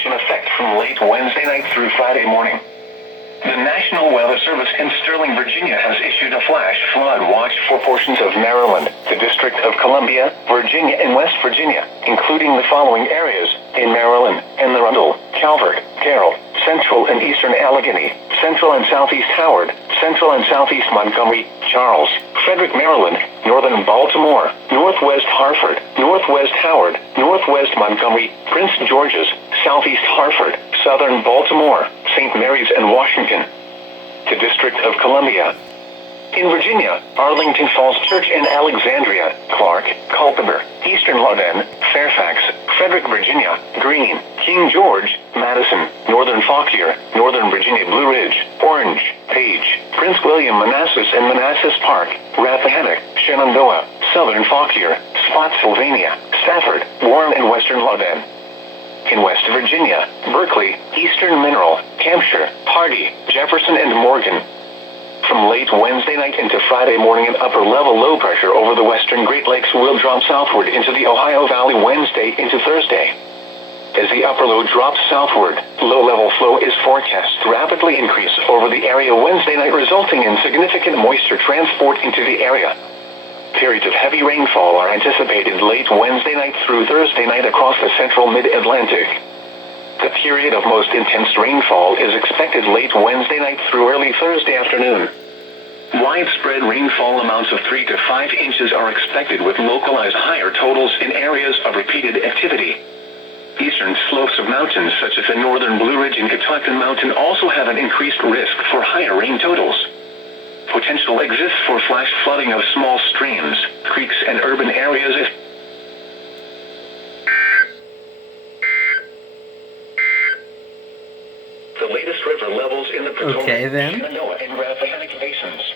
watch in effect from late Wednesday night through Friday morning. The National Weather Service in Sterling, Virginia has issued a flash flood watch for portions of Maryland, the District of Columbia, Virginia, and West Virginia, including the following areas: in Maryland, Anne Arundel, Calvert, Carroll, Central and Eastern Allegheny, Central and Southeast Howard, Central and Southeast Montgomery, Charles, Frederick, Maryland, Northern Baltimore, Northwest Hartford, Northwest Howard, Northwest Montgomery, Prince George's, Southeast Hartford, Southern Baltimore, St. Mary's, and Washington. The District of Columbia. In Virginia, Arlington Falls Church and Alexandria, Clark, Culpeper, Eastern Loudoun, Fairfax, Frederick, Virginia, Greene, King George, Madison, Northern Fauquier, Northern Virginia, Blue Ridge, Orange, Page, Prince William, Manassas and Manassas Park, Rappahannock, Shenandoah, Southern Fauquier, Spotsylvania, Stafford, Warren, and Western Loudoun. In West Virginia, Berkeley, Eastern Mineral, Hampshire, Hardy, Jefferson, and Morgan. From late Wednesday night into Friday morning, an upper-level low pressure over the western Great Lakes will drop southward into the Ohio Valley Wednesday into Thursday. As the upper low drops southward, low-level flow is forecast to rapidly increase over the area Wednesday night, resulting in significant moisture transport into the area. Periods of heavy rainfall are anticipated late Wednesday night through Thursday night across the central mid-Atlantic. The period of most intense rainfall is expected late Wednesday night through early Thursday afternoon. Widespread rainfall amounts of 3 to 5 inches are expected, with localized higher totals in areas of repeated activity. Eastern slopes of mountains such as the northern Blue Ridge and Catoctin Mountain also have an increased risk for higher rain totals. Potential exists for flash flooding of small streams, creeks, and urban areas if the latest river levels in the Potomac, Okay, then. Shenandoah, and Rappahannock basins.